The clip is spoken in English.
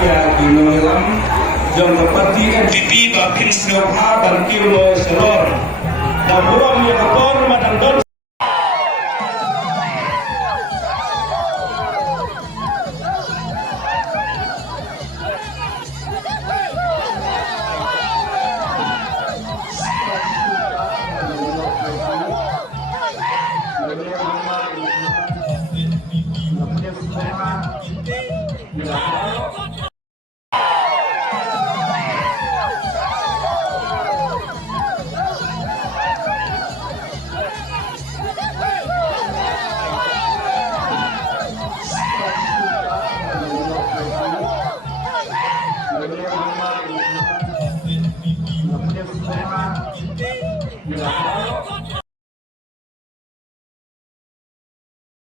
ya di mengilam jom seperti MVP bakin serupa dan kilo selor dan buang yang kekor madang don.